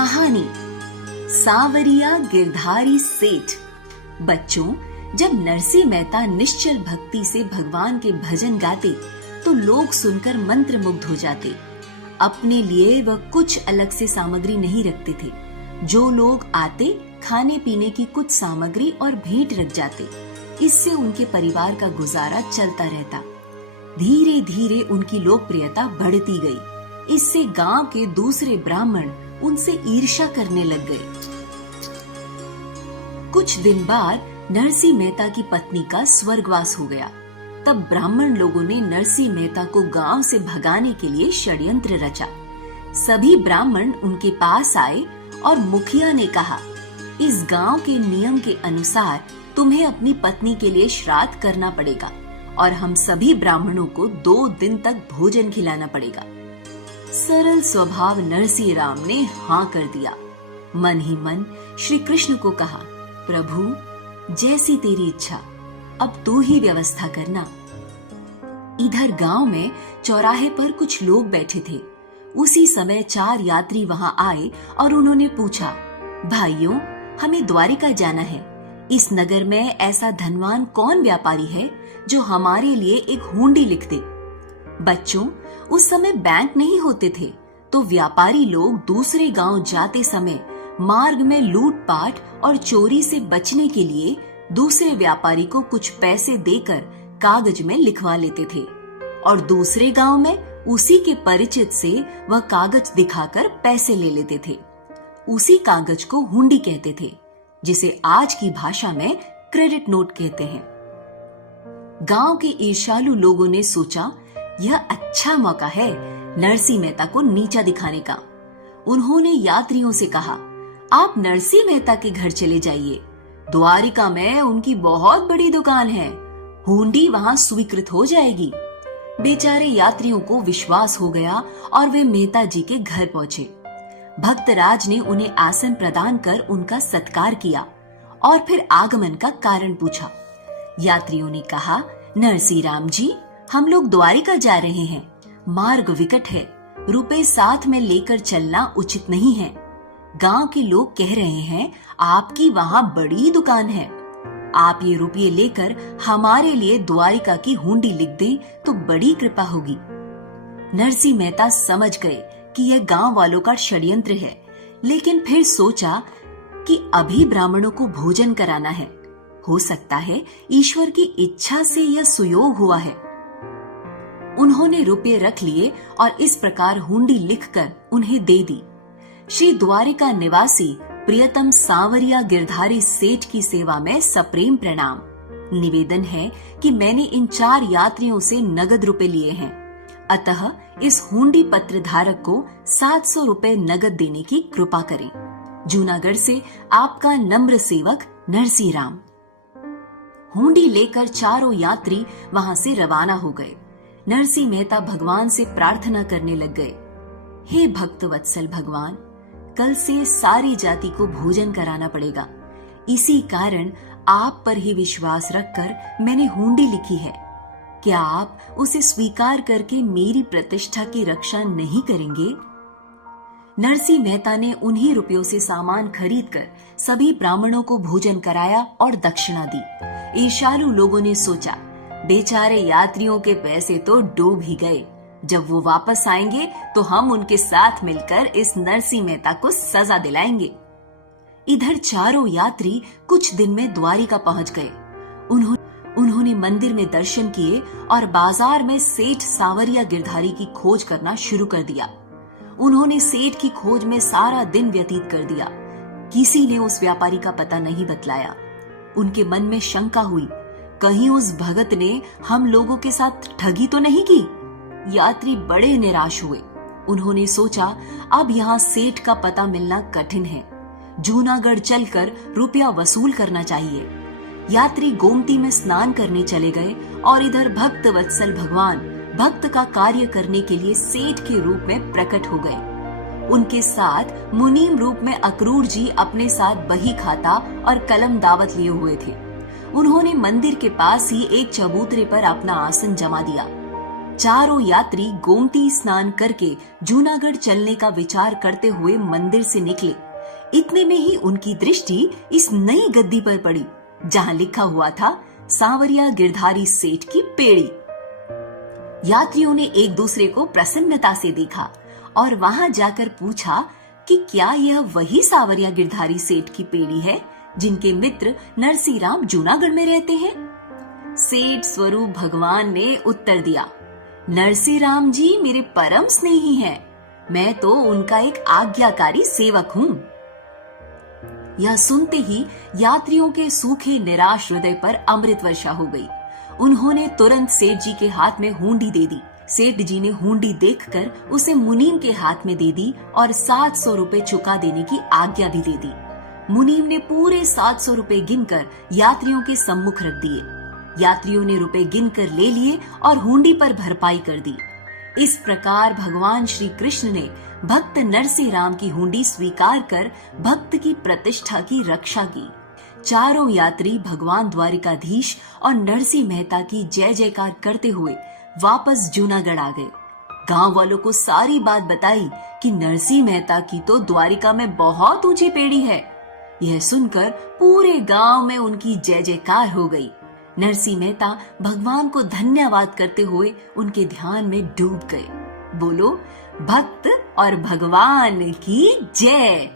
कहानी सांवरिया गिरधारी सेठ। बच्चों, जब नरसिंह मेहता निश्चल भक्ति से भगवान के भजन गाते तो लोग सुनकर मंत्रमुग्ध हो जाते। अपने लिए वह कुछ अलग से सामग्री नहीं रखते थे। जो लोग आते खाने पीने की कुछ सामग्री और भेंट रख जाते। इससे उनके परिवार का गुजारा चलता रहता। धीरे धीरे उनकी लोकप्रियता बढ़ती गई। इससे गांव के दूसरे ब्राह्मण उनसे ईर्ष्या करने लग गए। कुछ दिन बाद नरसिंह मेहता की पत्नी का स्वर्गवास हो गया। तब ब्राह्मण लोगों ने नरसिंह मेहता को गांव से भगाने के लिए षड्यंत्र रचा। सभी ब्राह्मण उनके पास आए और मुखिया ने कहा, इस गांव के नियम के अनुसार तुम्हें अपनी पत्नी के लिए श्राद्ध करना पड़ेगा और हम सभी ब्राह्मणों को 2 दिन तक भोजन खिलाना पड़ेगा। सरल स्वभाव नरसिंह राम ने हाँ कर दिया। मन ही मन श्री कृष्ण को कहा, प्रभु जैसी तेरी इच्छा, अब तू ही व्यवस्था करना। इधर गांव में चौराहे पर कुछ लोग बैठे थे। उसी समय 4 यात्री वहां आए और उन्होंने पूछा, भाइयों, हमें द्वारिका जाना है। इस नगर में ऐसा धनवान कौन व्यापारी है जो हमारे लिए एक हुंडी लिख दे। बच्चों, उस समय बैंक नहीं होते थे, तो व्यापारी लोग दूसरे गांव जाते समय मार्ग में लूटपाट और चोरी से बचने के लिए दूसरे व्यापारी को कुछ पैसे देकर कागज में लिखवा लेते थे और दूसरे गांव में उसी के परिचित से वह कागज दिखाकर पैसे ले लेते थे। उसी कागज को हुंडी कहते थे, जिसे आज की भाषा में क्रेडिट नोट कहते हैं। गांव के ईर्ष्यालु लोगों ने सोचा, यह अच्छा मौका है नरसिंह मेहता को नीचा दिखाने का। उन्होंने यात्रियों से कहा, आप नरसिंह मेहता के घर चले जाइए। द्वारिका में उनकी बहुत बड़ी दुकान है, हुंडी वहां स्वीकृत हो जाएगी। बेचारे यात्रियों को विश्वास हो गया और वे मेहता जी के घर पहुंचे। भक्तराज ने उन्हें आसन प्रदान कर उनका सत्कार किया और फिर आगमन का कारण पूछा। यात्रियों ने कहा, नरसिंह राम जी, हम लोग द्वारिका जा रहे हैं। मार्ग विकट है, रुपए साथ में लेकर चलना उचित नहीं है। गांव के लोग कह रहे हैं आपकी वहां बड़ी दुकान है। आप ये रुपये लेकर हमारे लिए द्वारिका की हुंडी लिख दें तो बड़ी कृपा होगी। नरसिंह मेहता समझ गए कि यह गांव वालों का षड्यंत्र है, लेकिन फिर सोचा कि अभी ब्राह्मणों को भोजन कराना है। हो सकता है ईश्वर की इच्छा से यह सुयोग हुआ है। उन्होंने रुपये रख लिए और इस प्रकार हुंडी लिखकर उन्हें दे दी। श्री द्वारिका निवासी प्रियतम सांवरिया गिरधारी सेठ की सेवा में सप्रेम प्रणाम। निवेदन है कि मैंने इन 4 यात्रियों से नगद रुपए लिए हैं, अतः इस हुंडी पत्र धारक को 700 रुपए नगद देने की कृपा करें। जूनागढ़ से आपका नम्र सेवक नरसिंह राम। हुंडी लेकर चारों यात्री वहां से रवाना हो गए। नरसिंह मेहता भगवान से प्रार्थना करने लग गए, हे भक्त वत्सल भगवान, कल से सारी जाति को भोजन कराना पड़ेगा। इसी कारण आप पर ही विश्वास रखकर मैंने हुंडी लिखी है। क्या आप उसे स्वीकार करके मेरी प्रतिष्ठा की रक्षा नहीं करेंगे? नरसिंह मेहता ने उन्हीं रुपयों से सामान खरीदकर सभी ब्राह्मणों को भोजन कराया और दक्षिणा दी। ईर्ष्यालु लोगों ने सोचा, बेचारे यात्रियों के पैसे तो डूब ही गए। जब वो वापस आएंगे तो हम उनके साथ मिलकर इस नरसिंह मेहता को सजा दिलाएंगे। इधर चारों यात्री कुछ दिन में द्वारिका पहुंच गए। उन्होंने मंदिर में दर्शन किए और बाजार में सेठ सांवरिया गिरधारी की खोज करना शुरू कर दिया। उन्होंने सेठ की खोज में सारा दिन व्यतीत कर दिया। किसी ने उस व्यापारी का पता नहीं बतलाया। उनके मन में शंका हुई, कहीं उस भगत ने हम लोगों के साथ ठगी तो नहीं की। यात्री बड़े निराश हुए। उन्होंने सोचा, अब यहाँ सेठ का पता मिलना कठिन है। जूनागढ़ चलकर रुपया वसूल करना चाहिए। यात्री गोमती में स्नान करने चले गए और इधर भक्त वत्सल भगवान भक्त का कार्य करने के लिए सेठ के रूप में प्रकट हो गए। उनके साथ मुनीम रूप में अक्रूर जी अपने साथ बही खाता और कलम दावत लिए हुए थे। उन्होंने मंदिर के पास ही एक चबूतरे पर अपना आसन जमा दिया। चारों यात्री गोमती स्नान करके जूनागढ़ चलने का विचार करते हुए मंदिर से निकले। इतने में ही उनकी दृष्टि इस नई गद्दी पर पड़ी जहां लिखा हुआ था सांवरिया गिरधारी सेठ की पेड़ी। यात्रियों ने एक दूसरे को प्रसन्नता से देखा और वहां जाकर पूछा कि क्या यह वही सांवरिया गिरधारी सेठ की पेड़ी है जिनके मित्र नरसीराम जूनागढ़ में रहते हैं। सेठ स्वरूप भगवान ने उत्तर दिया, नरसीराम जी मेरे परम स्नेही हैं, मैं तो उनका एक आज्ञाकारी सेवक हूँ। यह सुनते ही यात्रियों के सूखे निराश हृदय पर अमृत वर्षा हो गई। उन्होंने तुरंत सेठ जी के हाथ में हुंडी दे दी। सेठ जी ने हुंडी देखकर उसे मुनीम के हाथ में दे दी और 700 रुपए चुका देने की आज्ञा भी दे दी। मुनीम ने पूरे 700 रुपए गिनकर यात्रियों के सम्मुख रख दिए। यात्रियों ने रुपए गिनकर ले लिए और हुंडी पर भरपाई कर दी। इस प्रकार भगवान श्री कृष्ण ने भक्त नरसिंहराम की हुंडी स्वीकार कर भक्त की प्रतिष्ठा की रक्षा की। चारों यात्री भगवान द्वारिकाधीश और नरसिंह मेहता की जय जयकार करते हुए वापस जूनागढ़ आ गए। गांव वालों को सारी बात बताई कि नरसिंह मेहता की तो द्वारिका में बहुत ऊंची पेड़ी है। यह सुनकर पूरे गांव में उनकी जय जयकार हो गई। नरसिंह मेहता भगवान को धन्यवाद करते हुए उनके ध्यान में डूब गए। बोलो, भक्त और भगवान की जय।